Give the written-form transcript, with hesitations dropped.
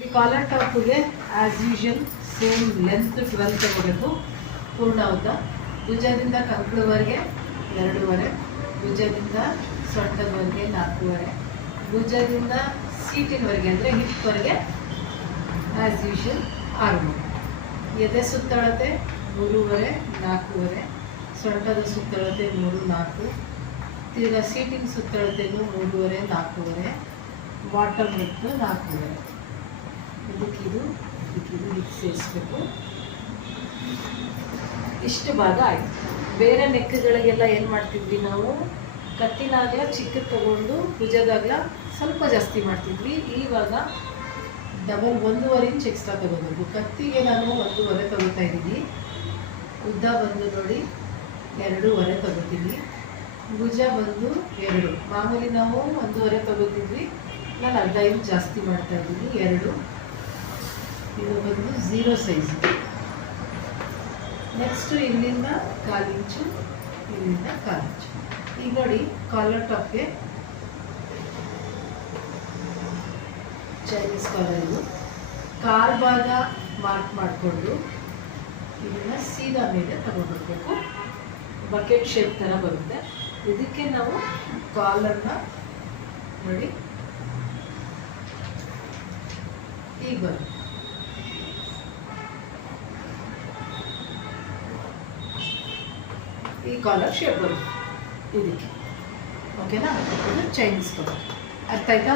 ಈ ಕಾಲರ್ ಟಾಪ್ಗೆ as usual same length 12 ತಗೋಬೇಕು. ಪೂರ್ಣ ಉದ್ದ ಭುಜದಿಂದ ಕಂಕಳವರೆಗೆ 2.5, ಭುಜದಿಂದ ಸೊಂಟದವರೆಗೆ 4.5, ಭುಜದಿಂದ ಸೀಟಿನವರೆಗೆ ಅಂದರೆ ಹಿಪ್ವರೆಗೆ ಆ್ಯಸ್ ಯೂಶಲ್ 6. ಎದೆ ಸುತ್ತಳತೆ 3.5, 4.5, ಸೊಂಟದ ಸುತ್ತಳತೆ 3, 4, ತಿರ್ಗಾ ಸೀಟಿನ ಸುತ್ತಳತೆಗೂ 3.5, 4.5, ಬಾಟಮ್ ವಿಡ್ತ್ 4.5. ಇದಕ್ಕಿದು ಹೀಗೆ ಸೇರಿಸ್ಬೇಕು. ಇಷ್ಟು ಭಾಗ ಆಯಿತು. ಬೇರೆ ನೆಕ್ಗಳಿಗೆಲ್ಲ ಏನು ಮಾಡ್ತಿದ್ವಿ ನಾವು, ಕತ್ತಿನಾಗಲ ಚಿಕ್ಕ ತಗೊಂಡು ಭುಜದಾಗಲ ಸ್ವಲ್ಪ ಜಾಸ್ತಿ ಮಾಡ್ತಿದ್ವಿ. ಇವಾಗ ಡಬಲ್ 1.5 ಇಂಚ್ ಎಕ್ಸ್ಟ್ರಾ ತಗೋಬೇಕು. ಕತ್ತಿಗೆ ನಾನು 1.5 ತಗೋತಾ ಇದ್ದೀನಿ. ಉದ್ದ ಬಂದು ನೋಡಿ 2.5 ತಗೋತೀನಿ. ಭುಜ ಬಂದು 2. ಮಾಮೂಲಿ ನಾವು 1.5 ತಗೋತಿದ್ವಿ, ನಾನು ಅರ್ಧ ಇಂಚ್ ಜಾಸ್ತಿ ಮಾಡ್ತಾ ಇದ್ದೀನಿ 2. ಇದು ಬಂದು 0 ಸೈಜ್. ನೆಕ್ಸ್ಟು ಇಲ್ಲಿಂದ 1/4 ಇಂಚು, ಇಲ್ಲಿಂದ 1/4 ಇಂಚು. ಈಗ ನೋಡಿ ಕಾಲರ್ ಟಾಪ್ಗೆ ಚೈನೀಸ್ ಕಾಲರ್ ಇದು. ಕಾಲ್ ಭಾಗ ಮಾರ್ಕ್ ಮಾಡಿಕೊಂಡು ಇದನ್ನು ಸೀದಾ ಮೇಲೆ ತಗೊಂಡ್ಬರ್ಬೇಕು. ಬಕೆಟ್ ಶೇಪ್ ಥರ ಬರುತ್ತೆ. ಇದಕ್ಕೆ ನಾವು ಕಾಲರ್ನ ನೋಡಿ ಈಗ ಬರುತ್ತೆ. ಈ ಕಾಲರ್ ಶೇಪ್ ಬರುತ್ತೆ ಇದಕ್ಕೆ. ಓಕೆನಾ? ಇದು ಚೈನೀಸ್ ಕಾಲರ್. ಅರ್ಥ ಆಯ್ತಾ?